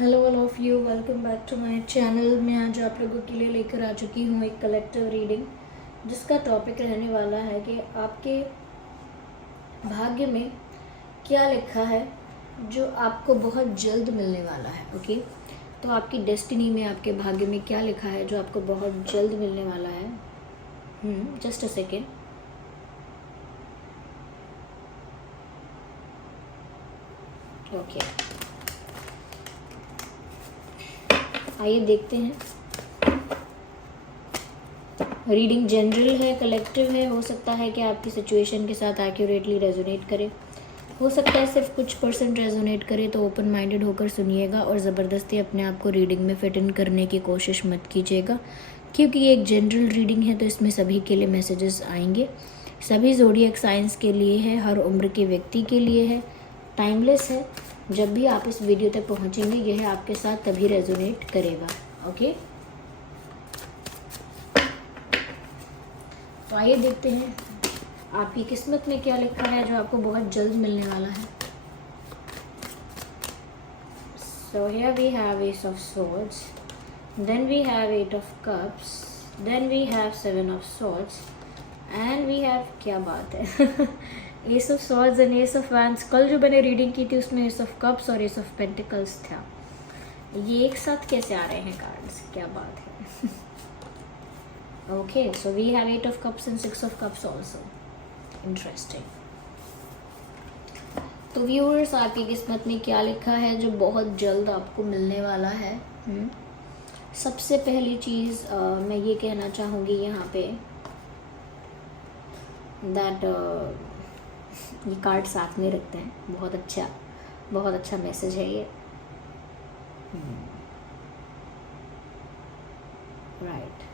Hello all of you, welcome back to my channel. मैं आज आप लोगों के लिए लेकर आ चुकी हूँ एक कलेक्टिव रीडिंग, जिसका टॉपिक रहने वाला है कि आपके भाग्य में क्या लिखा है जो आपको बहुत जल्द मिलने वाला है। ओके, तो आपकी डेस्टिनी में, आपके भाग्य में क्या लिखा है जो आपको बहुत जल्द मिलने वाला है। Just a second. ओके, आइए देखते हैं। रीडिंग जनरल है, कलेक्टिव है। हो सकता है कि आपकी सिचुएशन के साथ एक्यूरेटली रेजोनेट करे, हो सकता है सिर्फ कुछ % रेजोनेट करे। तो ओपन माइंडेड होकर सुनिएगा और ज़बरदस्ती अपने आप को रीडिंग में फिट इन करने की कोशिश मत कीजिएगा, क्योंकि ये एक जनरल रीडिंग है। तो इसमें सभी के लिए मैसेजेस आएंगे, सभी ज़ोडिएक साइंस के लिए है, हर उम्र के व्यक्ति के लिए है, टाइमलेस है। जब भी आप इस वीडियो तक पहुँचेंगे यह आपके साथ तभी रेजोनेट करेगा। ओके, तो आइए देखते हैं आपकी किस्मत में क्या लिखा है जो आपको बहुत जल्द मिलने वाला है। So here we have Ace of Swords, then we have 8 of Cups, then we have 7 of Swords, and we have, क्या बात है Ace of Swords and Ace of Wands। कल जो मैंने रीडिंग की थी उसमें Ace of Cups और Ace of Pentacles था। ये एक साथ कैसे आ रहे हैं कार्ड्स, क्या बात है। Okay, so we have 8 of Cups and 6 of Cups also. Interesting. तो व्यूअर्स, आपकी किस्मत में क्या लिखा है जो बहुत जल्द आपको मिलने वाला है। सबसे पहली चीज़ मैं ये कहना चाहूँगी यहाँ पे दैट ये कार्ड साथ में रखते हैं, बहुत अच्छा मैसेज है ये। राइट,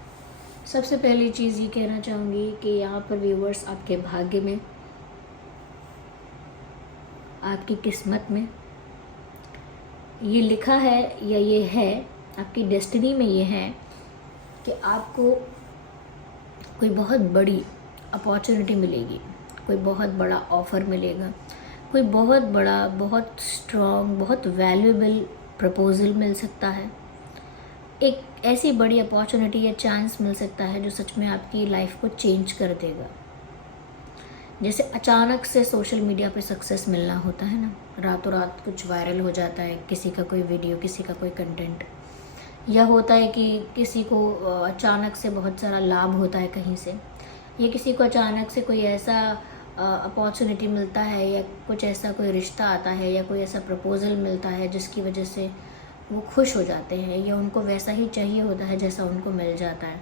सबसे पहली चीज़ ये कहना चाहूँगी कि यहाँ पर व्यूअर्स, आपके भाग्य में, आपकी किस्मत में ये लिखा है, या ये है आपकी डेस्टिनी में, ये है कि आपको कोई बहुत बड़ी अपॉर्चुनिटी मिलेगी, कोई बहुत बड़ा ऑफ़र मिलेगा, कोई बहुत बड़ा, बहुत स्ट्रॉन्ग, बहुत वैल्यूएबल प्रपोज़ल मिल सकता है। एक ऐसी बड़ी अपॉर्चुनिटी या चांस मिल सकता है जो सच में आपकी लाइफ को चेंज कर देगा। जैसे अचानक से सोशल मीडिया पे सक्सेस मिलना होता है ना, रातों रात कुछ वायरल हो जाता है, किसी का कोई वीडियो, किसी का कोई कंटेंट, या होता है कि किसी को अचानक से बहुत सारा लाभ होता है कहीं से, या किसी को अचानक से कोई ऐसा अपॉर्चुनिटी मिलता है, या कुछ ऐसा कोई रिश्ता आता है, या कोई ऐसा प्रपोज़ल मिलता है जिसकी वजह से वो खुश हो जाते हैं, या उनको वैसा ही चाहिए होता है जैसा उनको मिल जाता है।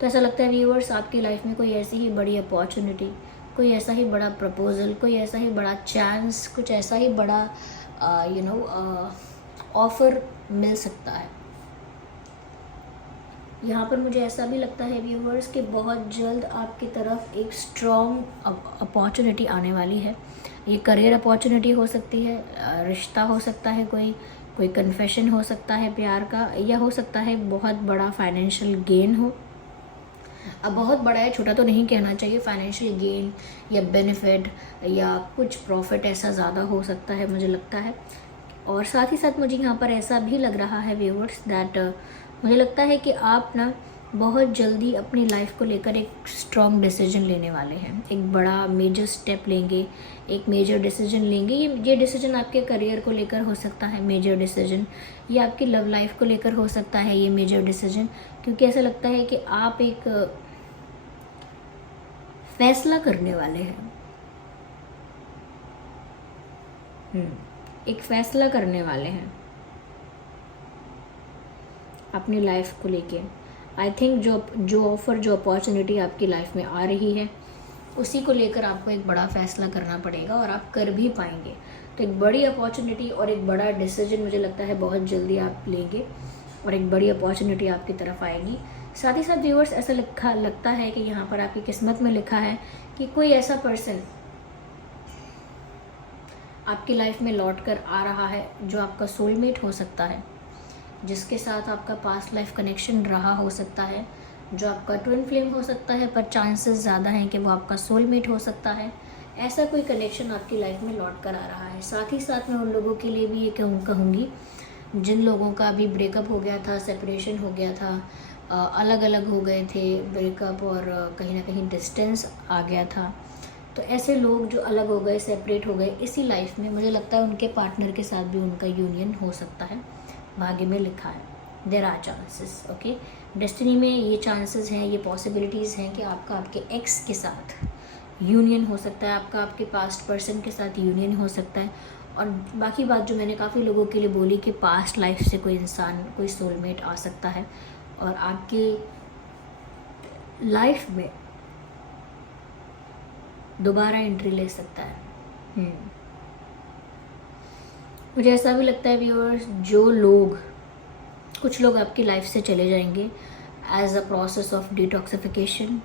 तो ऐसा लगता है व्यूअर्स, आपकी लाइफ में कोई ऐसी ही बड़ी अपॉर्चुनिटी, कोई ऐसा ही बड़ा प्रपोज़ल, कोई ऐसा ही बड़ा चांस, कुछ ऐसा ही बड़ा ऑफ़र मिल सकता है। यहाँ पर मुझे ऐसा भी लगता है व्यूअर्स कि बहुत जल्द आपकी तरफ एक स्ट्रॉन्ग अपॉर्चुनिटी आने वाली है। ये करियर अपॉर्चुनिटी हो सकती है, रिश्ता हो सकता है, कोई कन्फेशन हो सकता है प्यार का, या हो सकता है बहुत बड़ा फाइनेंशियल गेन हो। अब बहुत बड़ा है, छोटा तो नहीं कहना चाहिए, फाइनेंशियल गेन या बेनिफिट या कुछ प्रॉफिट ऐसा ज़्यादा हो सकता है मुझे लगता है। और साथ ही साथ मुझे यहाँ पर ऐसा भी लग रहा है व्यूअर्स दैट मुझे लगता है कि आप ना बहुत जल्दी अपनी लाइफ को लेकर एक स्ट्रॉन्ग डिसीजन लेने वाले हैं, एक बड़ा मेजर स्टेप लेंगे, एक मेजर डिसीजन लेंगे। ये डिसीजन आपके करियर को लेकर हो सकता है मेजर डिसीजन, या आपकी लव लाइफ को लेकर हो सकता है ये मेजर डिसीजन, क्योंकि ऐसा लगता है कि आप एक फैसला करने वाले हैं। एक फैसला करने वाले हैं अपनी लाइफ को लेके। आई थिंक जो ऑफ़र, जो अपॉर्चुनिटी आपकी लाइफ में आ रही है, उसी को लेकर आपको एक बड़ा फ़ैसला करना पड़ेगा, और आप कर भी पाएंगे। तो एक बड़ी अपॉर्चुनिटी और एक बड़ा डिसीजन मुझे लगता है बहुत जल्दी आप लेंगे, और एक बड़ी अपॉर्चुनिटी आपकी तरफ आएगी। साथ ही साथ व्यूअर्स, ऐसा लगता है कि यहाँ पर आपकी किस्मत में लिखा है कि कोई ऐसा पर्सन आपकी लाइफ में लौट कर आ रहा है जो आपका सोलमेट हो सकता है, जिसके साथ आपका पास्ट लाइफ कनेक्शन रहा हो सकता है, जो आपका ट्विन फ्लेम हो सकता है, पर चांसेस ज़्यादा हैं कि वो आपका सोलमेट हो सकता है। ऐसा कोई कनेक्शन आपकी लाइफ में लौट कर आ रहा है। साथ ही साथ मैं उन लोगों के लिए भी ये कहूँगी जिन लोगों का अभी ब्रेकअप हो गया था, सेपरेशन हो गया था, अलग अलग हो गए थे, ब्रेकअप और कहीं ना कहीं डिस्टेंस आ गया था, तो ऐसे लोग जो अलग हो गए, सेपरेट हो गए इसी लाइफ में, मुझे लगता है उनके पार्टनर के साथ भी उनका यूनियन हो सकता है। भाग्य में लिखा है, there are chances. Okay, destiny में ये चांसेस हैं, ये पॉसिबिलिटीज़ हैं कि आपका आपके एक्स के साथ यूनियन हो सकता है, आपका आपके पास्ट पर्सन के साथ यूनियन हो सकता है। और बाकी बात जो मैंने काफ़ी लोगों के लिए बोली कि पास्ट लाइफ से कोई इंसान, कोई सोलमेट आ सकता है और आपकी लाइफ में दोबारा एंट्री ले सकता है। मुझे ऐसा भी लगता है व्यूअर्स, जो लोग, कुछ लोग आपकी लाइफ से चले जाएंगे as a process of detoxification,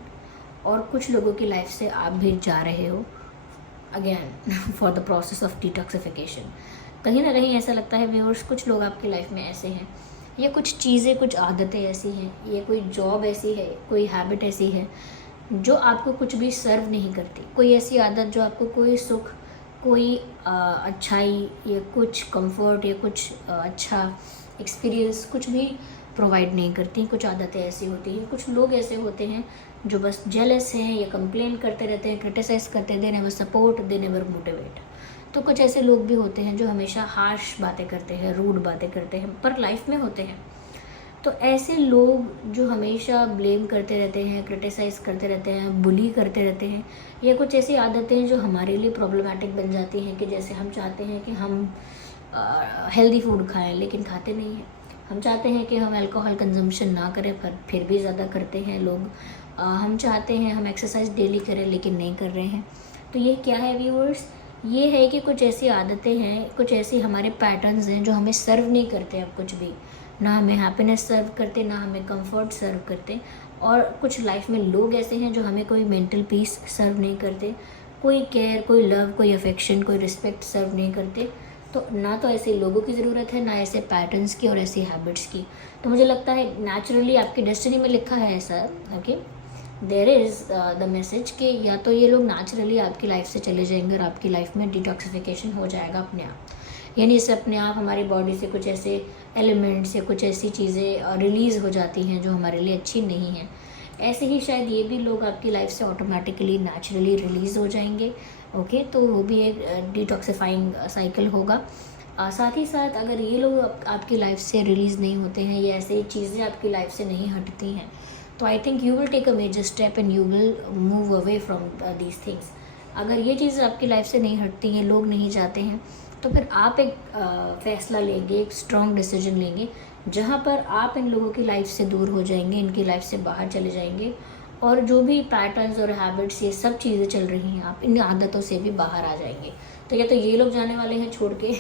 और कुछ लोगों की लाइफ से आप भी जा रहे हो again for the process of detoxification. कहीं ना कहीं ऐसा लगता है व्यूअर्स, कुछ लोग आपकी लाइफ में ऐसे हैं, ये कुछ चीज़ें, कुछ आदतें ऐसी हैं, ये कोई जॉब ऐसी है, कोई हैबिट ऐसी है जो आपको कुछ भी सर्व नहीं करती, कोई ऐसी आदत जो आपको कोई सुख, कोई अच्छाई या कुछ कंफर्ट या कुछ अच्छा एक्सपीरियंस कुछ भी प्रोवाइड नहीं करती। कुछ आदतें ऐसी होती हैं, कुछ लोग ऐसे होते हैं जो बस जेलस हैं या कंप्लेन करते रहते हैं, क्रिटिसाइज़ करते हैं, they never support, they never motivate. तो कुछ ऐसे लोग भी होते हैं जो हमेशा हार्श बातें करते हैं, रूड बातें करते हैं, पर लाइफ में होते हैं। तो ऐसे लोग जो हमेशा ब्लेम करते रहते हैं, क्रिटिसाइज़ करते रहते हैं, बुली करते रहते हैं, या कुछ ऐसी आदतें जो हमारे लिए प्रॉब्लमेटिक बन जाती हैं कि जैसे हम चाहते हैं कि हम हेल्दी फूड खाएं लेकिन खाते नहीं हैं, हम चाहते हैं कि हम अल्कोहल कंजम्पशन ना करें पर फिर भी ज़्यादा करते हैं लोग, हम चाहते हैं हम एक्सरसाइज डेली करें लेकिन नहीं कर रहे हैं। तो ये क्या है व्यूअर्स, ये है कि कुछ ऐसी आदतें हैं, कुछ ऐसी हमारे पैटर्न्स हैं जो हमें सर्व नहीं करते अब कुछ भी, ना हमें हैप्पीनेस सर्व करते, ना हमें कंफर्ट सर्व करते। और कुछ लाइफ में लोग ऐसे हैं जो हमें कोई मेंटल पीस सर्व नहीं करते, कोई केयर, कोई लव, कोई अफेक्शन, कोई रिस्पेक्ट सर्व नहीं करते। तो ना तो ऐसे लोगों की ज़रूरत है, ना ऐसे पैटर्न्स की और ऐसी हैबिट्स की। तो मुझे लगता है नेचुरली आपकी डेस्टिनी में लिखा है ऐसा, okay, there is the message कि या तो ये लोग नेचुरली आपकी लाइफ से चले जाएंगे और आपकी लाइफ में डिटॉक्सिफिकेशन हो जाएगा अपने आप, यानी इससे अपने आप हमारी बॉडी से कुछ ऐसे एलिमेंट्स या कुछ ऐसी चीज़ें रिलीज़ हो जाती हैं जो हमारे लिए अच्छी नहीं हैं। ऐसे ही शायद ये भी लोग आपकी लाइफ से ऑटोमेटिकली नेचुरली रिलीज़ हो जाएंगे। ओके, तो वो भी एक डिटॉक्सिफाइंग साइकिल होगा। साथ ही साथ अगर ये लोग आपकी लाइफ से रिलीज़ नहीं होते हैं, या ऐसे चीज़ें आपकी लाइफ से नहीं हटती हैं, तो I think you will take a major step and you will move away from these things. अगर ये चीज़ें आपकी लाइफ से नहीं हटती हैं, लोग नहीं जाते हैं, तो फिर आप एक फ़ैसला लेंगे, एक स्ट्रॉन्ग डिसीजन लेंगे जहाँ पर आप इन लोगों की लाइफ से दूर हो जाएंगे, इनकी लाइफ से बाहर चले जाएंगे, और जो भी पैटर्न्स और हैबिट्स ये सब चीज़ें चल रही हैं, आप इन आदतों से भी बाहर आ जाएंगे। तो या तो ये लोग जाने वाले हैं छोड़ के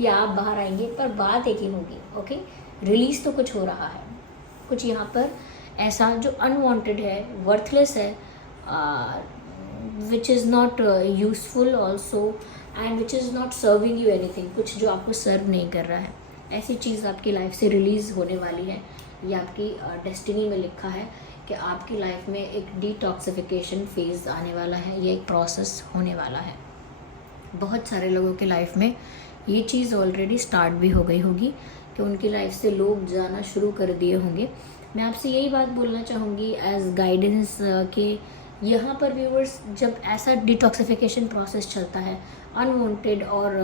या आप बाहर आएंगे, पर बात एक ही होगी। ओके, रिलीज़ तो कुछ हो रहा है, कुछ यहाँ पर ऐसा जो अनवांटेड है, वर्थलेस है, which is not useful also and which is not serving you anything, कुछ जो आपको सर्व नहीं कर रहा है, ऐसी चीज़ आपकी लाइफ से रिलीज़ होने वाली है। ये आपकी डेस्टिनी में लिखा है कि आपकी लाइफ में एक डिटॉक्सिफिकेशन फेज़ आने वाला है, ये एक प्रोसेस होने वाला है। बहुत सारे लोगों के लाइफ में ये चीज़ ऑलरेडी स्टार्ट भी हो गई होगी कि उनकी लाइफ से लोग जाना शुरू कर दिए होंगे। मैं आपसे यही बात बोलना चाहूँगी एज गाइडेंस कि यहाँ पर व्यूअर्स, जब ऐसा डिटॉक्सिफिकेशन प्रोसेस चलता है, अनवांटेड और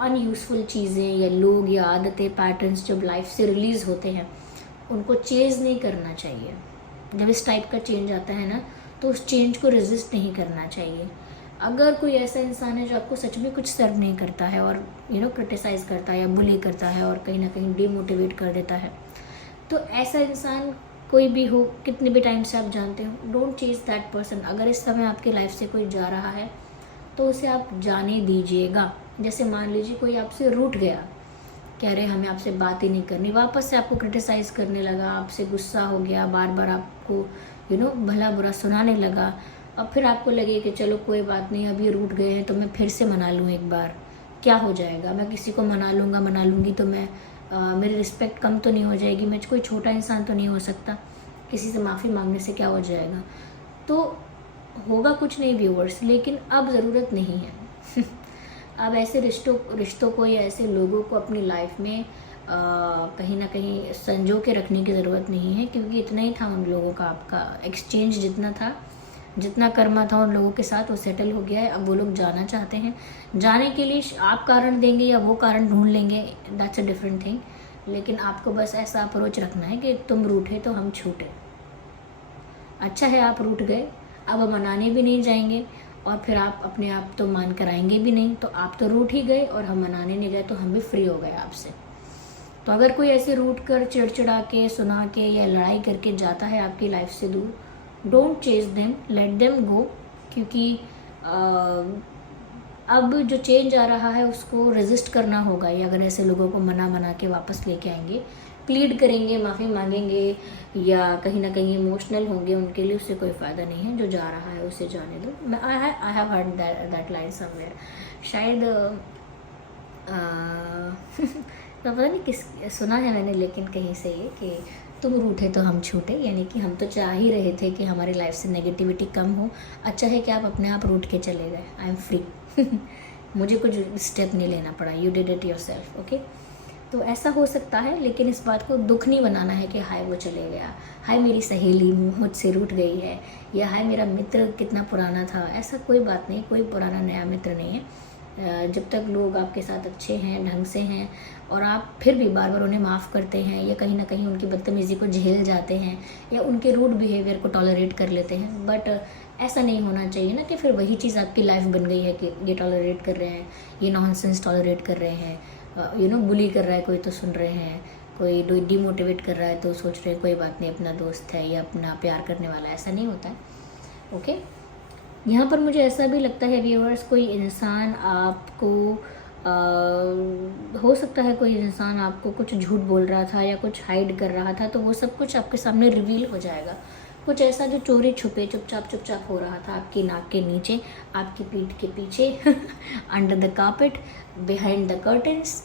अनयूज़फुल चीज़ें या लोग या आदतें, पैटर्न्स जब लाइफ से रिलीज़ होते हैं, उनको चेज़ नहीं करना चाहिए। जब इस टाइप का चेंज आता है ना, तो उस चेंज को रेजिस्ट नहीं करना चाहिए। अगर कोई ऐसा इंसान है जो आपको सच में कुछ सर्व नहीं करता है और क्रिटिसाइज़ करता है या बुली करता है और कहीं ना कहीं डिमोटिवेट कर देता है, तो ऐसा इंसान कोई भी हो, कितने भी टाइम से आप जानते हो, डोंट चेज दैट पर्सन। अगर इस समय आपकी लाइफ से कोई जा रहा है तो उसे आप जाने दीजिएगा। जैसे मान लीजिए कोई आपसे रूठ गया, कह रहे हमें आपसे बात ही नहीं करनी, वापस से आपको क्रिटिसाइज़ करने लगा, आपसे गुस्सा हो गया, बार बार आपको भला बुरा सुनाने लगा। अब फिर आपको लगे कि चलो कोई बात नहीं, अभी रूठ गए हैं तो मैं फिर से मना लूँ एक बार, क्या हो जाएगा, मैं किसी को मना लूँगी तो मैं मेरी रिस्पेक्ट कम तो नहीं हो जाएगी, मैं कोई छोटा इंसान तो नहीं हो सकता, किसी से माफ़ी मांगने से क्या हो जाएगा। तो होगा कुछ नहीं व्यूअर्स, लेकिन अब ज़रूरत नहीं है अब ऐसे रिश्तों को या ऐसे लोगों को अपनी लाइफ में कहीं ना कहीं संजो के रखने की ज़रूरत नहीं है, क्योंकि इतना ही था उन लोगों का, आपका एक्सचेंज जितना था, जितना कर्मा था उन लोगों के साथ वो सेटल हो गया है। अब वो लोग जाना चाहते हैं, जाने के लिए आप कारण देंगे या वो कारण ढूंढ लेंगे, दैट्स अ डिफरेंट थिंग। लेकिन आपको बस ऐसा अप्रोच रखना है कि तुम रूठे तो हम छूटे। अच्छा है आप रूठ गए, अब हम मनाने भी नहीं जाएंगे और फिर आप अपने आप तो मान कर आएंगे भी नहीं, तो आप तो रूठ ही गए और हम मनाने नहीं गए, तो हम भी फ्री हो गए आपसे। तो अगर कोई ऐसे रूठ कर चिड़चिड़ा के सुना के या लड़ाई करके जाता है आपकी लाइफ से दूर, don't chase them, let them go. क्योंकि अब जो चेंज आ रहा है उसको रेजिस्ट करना होगा, या अगर ऐसे लोगों को मना के वापस लेके आएंगे, प्लीड करेंगे, माफ़ी मांगेंगे या कहीं ना कहीं इमोशनल होंगे, उनके लिए उससे कोई फ़ायदा नहीं है। जो जा रहा है उसे जाने दो। मैं I have heard that line somewhere, शायद तो पता नहीं किस सुना है मैंने, लेकिन कहीं से ये कि तुम रूठे तो हम छूटे, यानी कि हम तो चाह ही रहे थे कि हमारी लाइफ से नेगेटिविटी कम हो। अच्छा है कि आप अपने आप रूठ के चले गए, आई एम फ्री। मुझे कुछ स्टेप नहीं लेना पड़ा, you did it yourself, okay. तो ऐसा हो सकता है, लेकिन इस बात को दुख नहीं बनाना है कि हाय वो चले गया, हाय मेरी सहेली मुझसे रूठ गई है, या हाय मेरा मित्र कितना पुराना था। ऐसा कोई बात नहीं, कोई पुराना नया मित्र नहीं है। जब तक लोग आपके साथ अच्छे हैं, ढंग से हैं, और आप फिर भी बार बार उन्हें माफ़ करते हैं या कहीं ना कहीं उनकी बदतमीज़ी को झेल जाते हैं या उनके रूड बिहेवियर को टॉलरेट कर लेते हैं, बट ऐसा नहीं होना चाहिए ना कि फिर वही चीज़ आपकी लाइफ बन गई है कि ये टॉलरेट कर रहे हैं, ये नॉनसेंस टॉलरेट कर रहे हैं, बुली कर रहा है कोई तो सुन रहे हैं, कोई डिमोटिवेट कर रहा है तो सोच रहे हैं कोई बात नहीं, अपना दोस्त है या अपना प्यार करने वाला है। ऐसा नहीं होता है, ओके। यहाँ पर मुझे ऐसा भी लगता है व्यूअर्स, कोई इंसान आपको हो सकता है कोई इंसान आपको कुछ झूठ बोल रहा था या कुछ हाइड कर रहा था, तो वो सब कुछ आपके सामने रिवील हो जाएगा। कुछ ऐसा जो चोरी छुपे चुपचाप हो रहा था आपकी नाक के नीचे, आपकी पीठ के पीछे, under the carpet, behind the curtains,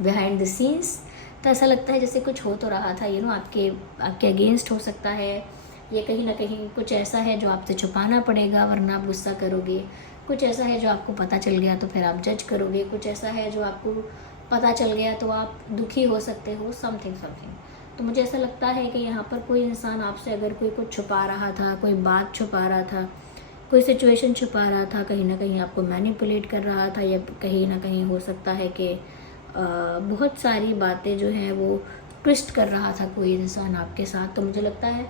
behind the scenes, तो ऐसा लगता है जैसे कुछ हो तो रहा था, आपके अगेंस्ट हो सकता है। ये कहीं ना कहीं कुछ ऐसा है जो आपसे छुपाना पड़ेगा, वरना आप गुस्सा करोगे। कुछ ऐसा है जो आपको पता चल गया तो फिर आप जज करोगे। कुछ ऐसा है जो आपको पता चल गया तो आप दुखी हो सकते हो, समथिंग। तो मुझे ऐसा लगता है कि यहाँ पर कोई इंसान आपसे अगर कोई कुछ छुपा रहा था, कोई बात छुपा रहा था, कोई सिचुएशन छुपा रहा था, कहीं ना कहीं आपको मैनिपुलेट कर रहा था, या कहीं ना कहीं हो सकता है कि बहुत सारी बातें जो हैं वो ट्विस्ट कर रहा था कोई इंसान आपके साथ, तो मुझे लगता है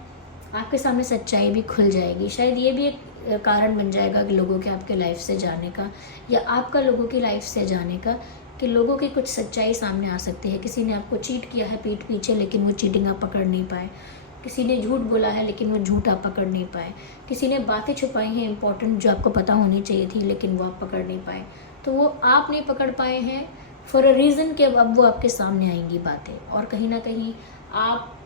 आपके सामने सच्चाई भी खुल जाएगी। शायद ये भी एक कारण बन जाएगा कि लोगों के आपके लाइफ से जाने का, या आपका लोगों की लाइफ से जाने का, कि लोगों की कुछ सच्चाई सामने आ सकती है। किसी ने आपको चीट किया है पीठ पीछे, लेकिन वो चीटिंग आप पकड़ नहीं पाए। किसी ने झूठ बोला है लेकिन वो झूठ आप पकड़ नहीं पाए। किसी ने बातें छुपाई हैं इंपॉर्टेंट जो आपको पता होनी चाहिए थी, लेकिन वो आप पकड़ नहीं पाए। तो वो आप नहीं पकड़ पाए हैं फॉर अ रीज़न कि अब वो आपके सामने आएंगी बातें, और कहीं ना कहीं आप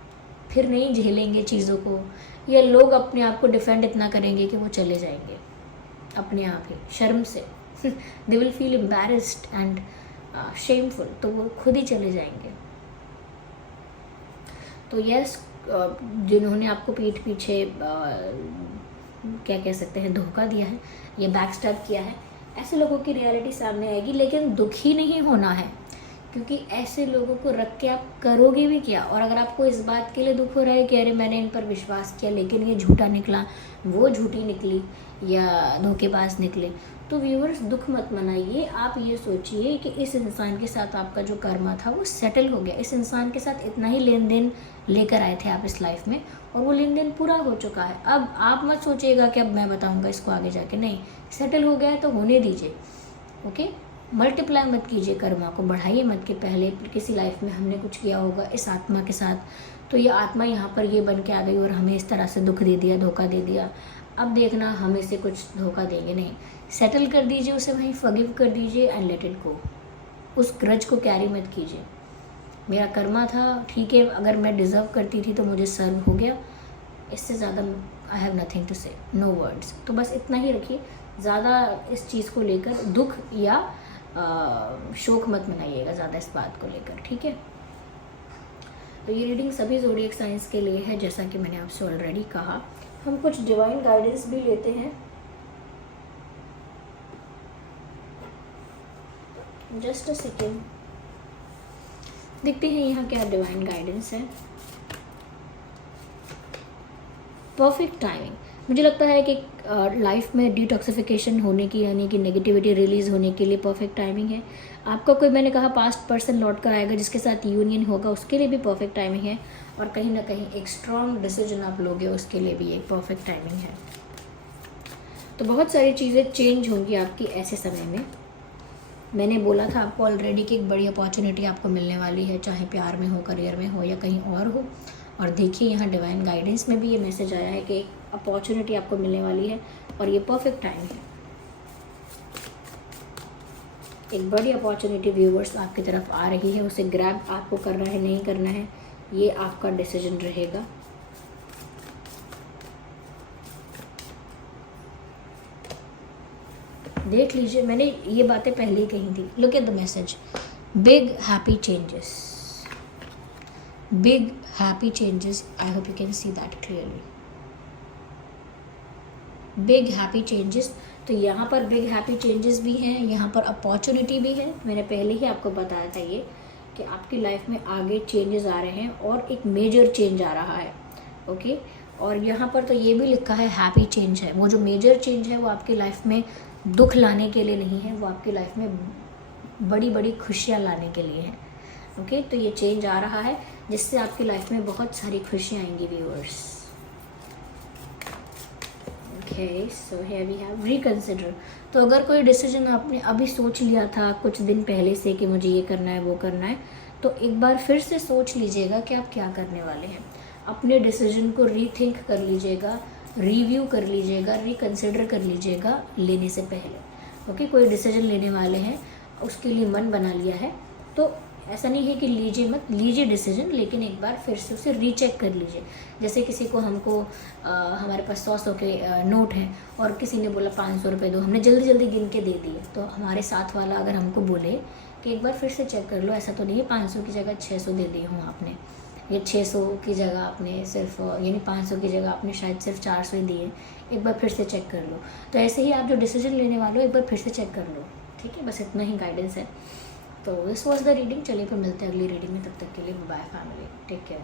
फिर नहीं झेलेंगे चीज़ों को, या लोग अपने आप को डिफेंड इतना करेंगे कि वो चले जाएंगे अपने आप ही शर्म से। They will feel embarrassed and shameful, तो वो खुद ही चले जाएंगे। तो यस, जिन्होंने आपको पीठ पीछे क्या कह सकते हैं, धोखा दिया है या बैकस्टैब किया है, ऐसे लोगों की रियलिटी सामने आएगी। लेकिन दुखी नहीं होना है, क्योंकि ऐसे लोगों को रख के आप करोगे भी क्या। और अगर आपको इस बात के लिए दुख हो रहा है कि अरे मैंने इन पर विश्वास किया लेकिन ये झूठा निकला, वो झूठी निकली या धोखेबाज निकले, तो व्यूअर्स दुख मत मनाइए। आप ये सोचिए कि इस इंसान के साथ आपका जो कर्मा था वो सेटल हो गया। इस इंसान के साथ इतना ही लेन देन लेकर आए थे आप इस लाइफ में, और वो लेन देन पूरा हो चुका है। अब आप मत सोचिएगा कि अब मैं बताऊँगा इसको आगे जाके, नहीं, सेटल हो गया है तो होने दीजिए, ओके। मल्टीप्लाई मत कीजिए कर्मा को, बढ़ाइए मत कि पहले किसी लाइफ में हमने कुछ किया होगा इस आत्मा के साथ, तो ये आत्मा यहाँ पर ये बन के आ गई और हमें इस तरह से दुख दे दिया, धोखा दे दिया, अब देखना हम इसे कुछ धोखा देंगे। नहीं, सेटल कर दीजिए उसे, वहीं फॉरगिव कर दीजिए एंड लेट इट गो। उस ग्रज को कैरी मत कीजिए। मेरा कर्मा था, ठीक है, अगर मैं डिज़र्व करती थी तो मुझे सर्व हो गया, इससे ज़्यादा आई हैव नथिंग टू से, नो वर्ड्स। तो बस इतना ही रखिए, ज़्यादा इस चीज़ को लेकर दुख या शोक मत मनाइएगा ज़्यादा इस बात को लेकर, ठीक है। तो ये रीडिंग सभी ज़ोडिएक साइंस के लिए है, जैसा कि मैंने आपसे ऑलरेडी कहा। हम कुछ डिवाइन गाइडेंस भी लेते हैं। जस्ट अ सेकेंड, देखते हैं यहाँ क्या डिवाइन गाइडेंस है। परफेक्ट टाइमिंग, मुझे लगता है कि लाइफ में डिटॉक्सिफिकेशन होने की, यानी कि नेगेटिविटी रिलीज होने के लिए परफेक्ट टाइमिंग है। आपका कोई, मैंने कहा, पास्ट पर्सन लौट कर आएगा जिसके साथ यूनियन होगा, उसके लिए भी परफेक्ट टाइमिंग है। और कहीं ना कहीं एक स्ट्रॉन्ग डिसीजन आप लोगे, उसके लिए भी एक परफेक्ट टाइमिंग है। तो बहुत सारी चीज़ें चेंज होंगी आपकी ऐसे समय में। मैंने बोला था आपको ऑलरेडी कि एक बड़ी अपॉर्चुनिटी आपको मिलने वाली है, चाहे प्यार में हो, करियर में हो या कहीं और हो। और देखिए यहाँ डिवाइन गाइडेंस में भी ये मैसेज आया है कि एक अपॉर्चुनिटी आपको मिलने वाली है और ये परफेक्ट टाइम है। एक बड़ी अपॉर्चुनिटी व्यूवर्स आपकी तरफ आ रही है, उसे ग्रैब आपको करना है, नहीं करना है, ये आपका डिसीजन रहेगा। देख लीजिए, मैंने ये बातें पहले ही कही थी। Look at the message, big happy changes, big happy changes. I hope you can see that clearly. Big happy changes, तो यहाँ पर बिग हैप्पी चेंजेस भी हैं, यहाँ पर अपॉर्चुनिटी भी है। मैंने पहले ही आपको बताया था ये कि आपकी लाइफ में आगे चेंजेस आ रहे हैं और एक मेजर चेंज आ रहा है। ओके, और यहाँ पर तो ये भी लिखा है हैप्पी चेंज है। वो जो मेजर चेंज है वो आपकी लाइफ में दुख लाने के लिए नहीं है, वो आपकी लाइफ में बड़ी बड़ी खुशियाँ लाने के लिए है। ओके, तो ये चेंज आ रहा है जिससे आपकी लाइफ में बहुत सारी खुशियाँ आएंगी viewers. Okay, so here we have reconsider. तो अगर कोई डिसीजन आपने अभी सोच लिया था कुछ दिन पहले से कि मुझे ये करना है, वो करना है, तो एक बार फिर से सोच लीजिएगा कि आप क्या करने वाले हैं। अपने डिसीजन को रीथिंक कर लीजिएगा, रिव्यू कर लीजिएगा, रिकंसिडर कर लीजिएगा लेने से पहले। ओके, कोई डिसीजन लेने वाले हैं, उसके लिए मन बना लिया है, तो ऐसा नहीं है कि लीजिए मत, लीजिए डिसीजन, लेकिन एक बार फिर से उसे रीचेक कर लीजिए। जैसे किसी को हमको हमारे पास 100 के नोट हैं और किसी ने बोला 500 रुपये दो, हमने जल्दी जल्दी गिन के दे दिए, तो हमारे साथ वाला अगर हमको बोले कि एक बार फिर से चेक कर लो, ऐसा तो नहीं है 500 की जगह 600 दे दी हूँ आपने, ये 600 की जगह आपने सिर्फ, यानी 500 की जगह आपने शायद सिर्फ 400 ही दिए, एक बार फिर से चेक कर लो। तो ऐसे ही आप जो डिसीजन लेने वाले हो एक बार फिर से चेक कर लो। ठीक है, बस इतना ही गाइडेंस है। तो दिस वॉज द रीडिंग। चलिए फिर मिलते हैं अगली रीडिंग में, तब तक के लिए बाय फैमिली, टेक केयर।